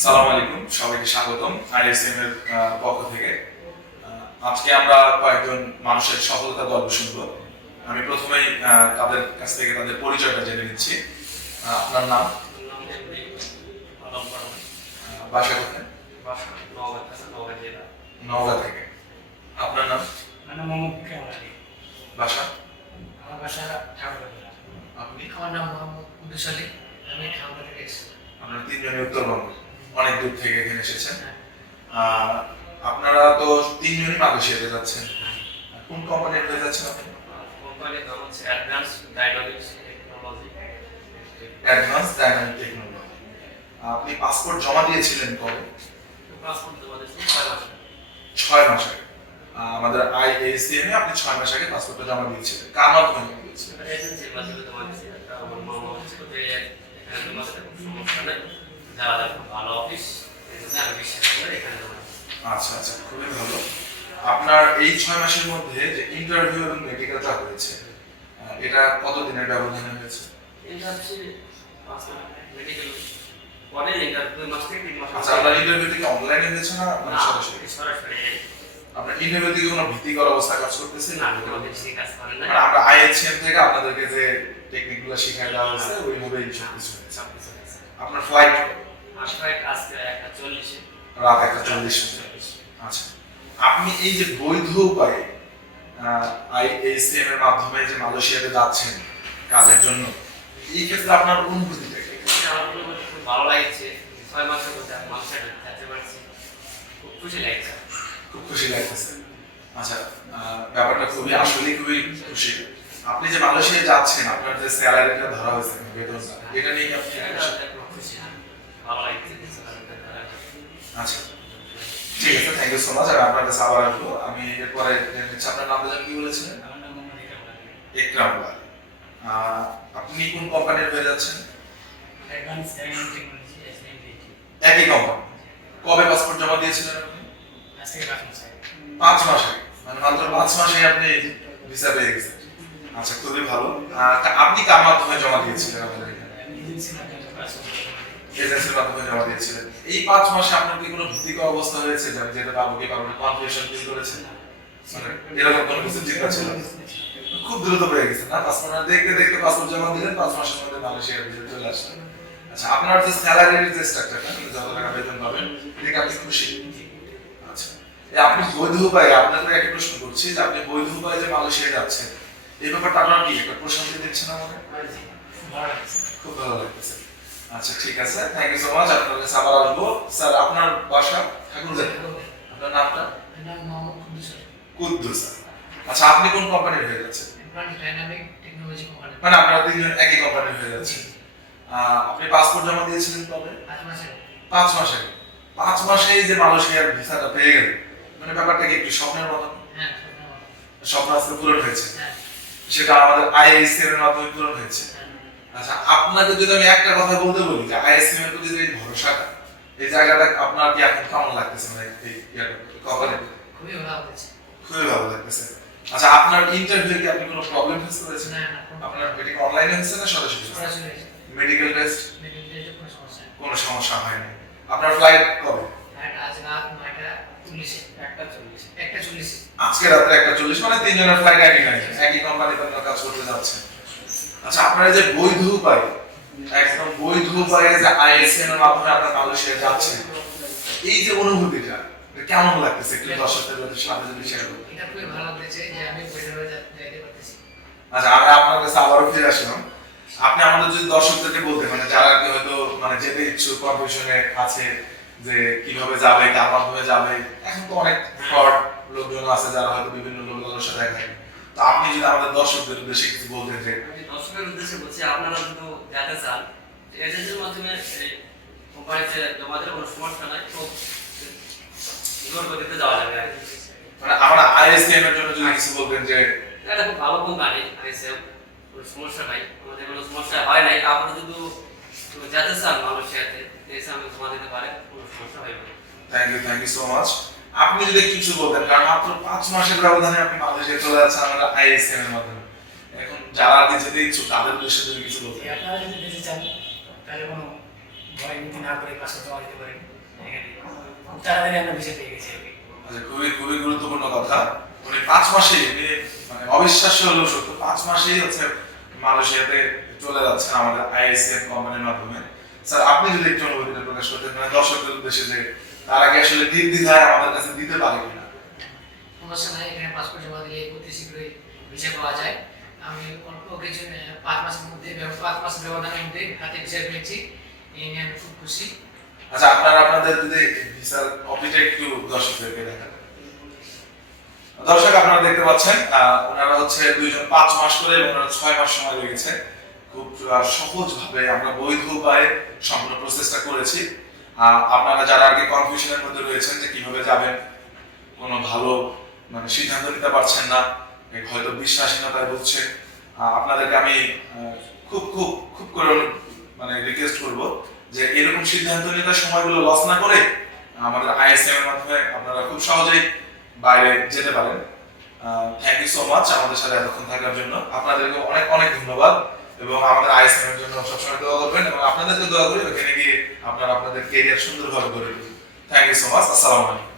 সালাম আলাইকুম সবাইকে স্বাগতম আইএসএম এর পক্ষ থেকে। আজকে আমরা কয়েকজন মানুষের সফলতা গল্প শুনব। আমি প্রথমেই তাদের কাছ থেকে তাদের পরিচয়টা জেনে নিচ্ছি। আপনার নাম? বাসা কোথায়? নওগাঁ থেকে। আপনার নাম? বাসা? আমার বাসা আপনি আমার নাম মোহাম্মদ আমি আপনারা তিনজনই উত্তরবঙ্গ। অনেক দূর থেকে এখানে এসেছেন। আপনারা তো তিনজনই মালয়েশিয়াতে যাচ্ছেন। কোন কোম্পানির হয়ে যাচ্ছেন আপনি? কোম্পানির নাম হচ্ছে advance technology advance dynamic technology আপনি পাসপোর্ট জমা দিয়েছিলেন কবে? পাসপোর্ট ছয় মাস ছয় মাস আগে। আমাদের আইএসিএম এ আপনি ছয় মাস আগে পাসপোর্টটা জমা দিয়েছিলেন। কার মাধ্যমে দিয়েছিলেন? এজেন্সির মাধ্যমে তোমার কাছে একটা আমার মামা হচ্ছে যে এখানে তোমার সাথে সমস্যা নেই। যারা যারা খুব ভালো অফিস এই আমি বিশ্বাস করে এখানে আচ্ছা আচ্ছা খুবই ভালো। আপনার এই ছয় মাসের মধ্যে যে ইন্টারভিউ এবং মেডিকেলটা হয়েছে এটা কত দিনের ব্যবধানে হয়েছে? এটা হচ্ছে মেডিকেল পরে এটা দুই মাস থেকে তিন মাস। আচ্ছা আপনার ইন্টারভিউ থেকে অনলাইনে হয়েছে না সরাসরি? সরাসরি। আপনার ইন্টারভিউ থেকে কোনো ভীতিকর অবস্থা কাজ করতেছে? না আমাদের সেই কাজ করে না মানে আমরা থেকে আপনাদেরকে যে টেকনিকগুলো শিখাই দেওয়া হয়েছে ওইভাবেই সব কিছু হয়েছে। আপনার ফ্লাইট আজকে একটা চল্লিশে। রাত একটা চল্লিশ। আচ্ছা। আপনি এই যে বৈধ উপায়ে আইএসএম এর মাধ্যমে যে মালয়েশিয়াতে যাচ্ছেন কাজের জন্য এই ক্ষেত্রে আপনার অনুভূতিটা কি? আমার মনে খুব ভালো লাগছে। ছয় মাসের মধ্যে আমি যেতে পারছি। খুব খুশি লাগছে। খুব খুশি লাগতেছে। আচ্ছা ব্যাপারটা খুবই আসলে খুবই খুশি। আপনি যে মালয়েশিয়া যাচ্ছেন আপনার যে স্যালারিটা ধরা হয়েছে বেতনটা এটা নিয়ে আপনি ভালো লাগছে আচ্ছা ঠিক আছে থ্যাংক ইউ সো মাচ আমি আপনার কাছে আবার আসব। আমি এরপরে আপনার নামটা যেন কি বলেছিলেন? আমার নাম মোহাম্মদ বিক্রম আলী একরাম আলী আপনি কোন কোম্পানির হয়ে যাচ্ছেন একই কোম্পানি কবে পাসপোর্ট জমা দিয়েছিলেন আপনি? পাঁচ মাস আগে। মানে মাত্র পাঁচ মাসে আপনি ভিসা পেয়ে গেছেন। আচ্ছা খুবই ভালো। আপনি কার মাধ্যমে জমা দিয়েছিলেন আমাদের এখানে না না আপনি বৈধ উপায়ে, আপনাকে একটা প্রশ্ন করছি যে আপনি বৈধ উপায়ে যে মালয়েশিয়া যাচ্ছেন, এই ব্যাপারটা আপনার কি, একটা প্রশান্তি দিচ্ছেন আমাকে? খুব ভালো লাগছে আচ্ছা ঠিক আছে। থ্যাংক ইউ সো মাচ আপনার কাছে আবার আসব। স্যার আপনার বাসা ঠাকুর আপনার নামটা? নাম মোহাম্মদ কুদ্দুস কুদ্দুস আচ্ছা আপনি কোন কোম্পানির হয়ে যাচ্ছেন? ডাইনামিক টেকনোলজি কোম্পানি মানে আপনারা তিনজন একই কোম্পানির হয়ে যাচ্ছেন। আপনি পাসপোর্ট জমা দিয়েছিলেন কবে? পাঁচ মাস। পাঁচ মাস। পাঁচ মাসে যে মালয়েশিয়ার ভিসাটা পেয়ে গেলেন। মানে ব্যাপারটা কি একটু স্বপ্নের মতো? হ্যাঁ। স্বপ্ন আজকে পূরণ হয়েছে। হ্যাঁ। সেটা আমাদের আইএসএম এর মাধ্যমে পূরণ হয়েছে। হ্যাঁ। আচ্ছা আপনাকে যদি আমি একটা কথা বলতে বলি যে আইএসএম এর প্রতি যে ভরসাটা এই জায়গাটা আপনার কি এখন কেমন লাগতেছে? মানে এই কোম্পানি খুবই ভালো লাগছে। খুবই ভালো লাগতেছে। আচ্ছা আপনার ইন্টারভিউ কি আপনি কোনো প্রবলেম ফেস করেছেন? না আপনার এটা অনলাইনে হয়েছে না সরাসরি মেডিকেল টেস্ট মেডিকেল কোনো সমস্যা হয়নি। আপনার ফ্লাইট কবে? আজকে রাত্রে একটা চল্লিশ মানে তিনজনের ফ্লাইট একই একই কোম্পানিতে আপনারা কাজ করতে যাচ্ছেন। আচ্ছা আপনারা যে বৈধ উপায় একদম বৈধ উপায়ে যে আইএসএম এর মাধ্যমে আপনারা মালয়েশিয়া যাচ্ছেন এই যে অনুভূতিটা কেমন লাগতেছে একটু দর্শকদের সাথে যদি শেয়ার করতেন এটা খুবই ভালো লাগছে যে আমি যা- যাইতে পারতেছি। আচ্ছা আমি আপনার কাছে আবারও ফিরে আসলাম। আপনি আমাদের যদি দর্শকদেরকে বলতে মানে যারা কি হয়তো মানে যেতে ইচ্ছুক কর্পোরেশনে আছে যে কীভাবে যাবে কার মাধ্যমে যাবে এখন তো অনেক ফ্রড লোকজন আছে যারা হয়তো বিভিন্ন লোক লালসা দেখায় তো আপনি যদি আমাদের দর্শকদের উদ্দেশ্যে কিছু বলতেন যে দর্শকের উদ্দেশ্যে বলছি আপনারা যদি যেতে চান এজেন্সির মাধ্যমে কোম্পানিতে জমা দিলে কোনো সমস্যা নাই খুব জোর গতিতে যাওয়া যাবে। মানে আমরা আইএসটিএম এর জন্য যদি কিছু বলতেন যে এটা খুব ভালো কোম্পানি আইসে কোনো সমস্যা নাই আমাদের কোনো সমস্যা হয় নাই আপনারা যদি যেতে চান মালয়েশিয়াতে এসে আমি জমা দিতে পারে কোনো সমস্যা না। Thank you thank you so much আপনি যদি কিছু বলতেন কারণ মাত্র পাঁচ মাসের ব্যবধানে আপনি মালয়েশিয়া চলে যাচ্ছেন আমরা আইএসএম এর মাধ্যমে। যারা কি ইচ্ছুক তাদের উদ্দেশ্যে যদি কিছু বলতেন আপনারা যদি যেতে চান তাহলে কোনো ভয়ভীতি না করে পাশে জমা দিতে পারেন খুব তাড়াতাড়ি আমরা ভিসা পেয়ে গেছি কি। আচ্ছা, খুবই খুবই গুরুত্বপূর্ণ কথা। উনি পাঁচ মাসে মানে অবিশ্বাস্য হলেও সত্য পাঁচ মাসেই হচ্ছে মালয়েশিয়াতে চলে যাচ্ছেন আমাদের আইএসএফ কোম্পানির মাধ্যমে। স্যার আপনি যদি একটু অনুভূতিটা প্রকাশ মানে দর্শকদের উদ্দেশ্যে যে তার আগে আসলে নির্দ্বিধায় আমাদের কাছে দিতে পারে কিনা? সমস্যা নাই এখানে পাসপোর্ট জমা দিলে অতি শীঘ্রই ভিসা পাওয়া যায়। আমি অল্প পাঁচ মাসের মধ্যে পাঁচ মাস ব্যবধানের মধ্যে হাতে ভিসা পেয়েছি। এই নিয়ে আমি খুব খুশি। আচ্ছা আপনারা আপনাদের যদি ভিসার কপিটা একটু দর্শকদেরকে দেখান। দর্শক, আপনারা দেখতে পাচ্ছেন ওনারা হচ্ছে দুইজন পাঁচ মাস করে এবং ওনারা ছয় মাস সময় লেগেছে খুব সহজ ভাবে আমরা বৈধ উপায়ে সম্পূর্ণ প্রসেসটা করেছি। আপনারা যারা আগে কনফিউশনের মধ্যে রয়েছেন যে কীভাবে যাবেন, কোনো ভালো মানে সিদ্ধান্ত নিতে পারছেন না হয়তো বিশ্বাসহীনতায় বুঝছে আপনাদেরকে আমি খুব খুব খুব করে মানে রিকোয়েস্ট করব যে এরকম সিদ্ধান্ত নিতে সময়গুলো লস না করে, আমাদের আইএসএম এর মাধ্যমে আপনারা খুব সহজেই বাইরে যেতে পারেন। থ্যাংক ইউ সো মাচ আমাদের সাথে এতক্ষণ থাকার জন্য। আপনাদেরকে অনেক অনেক ধন্যবাদ এবং আমাদের আইএসএম এর জন্য সবসময় দোয়া করবেন এবং আপনাদেরকে দোয়া করি, ওখানে গিয়ে আপনারা আপনাদের কেরিয়ার সুন্দরভাবে গড়ে তুলুন। থ্যাংক ইউ সো মাচ আসসালামু আলাইকুম।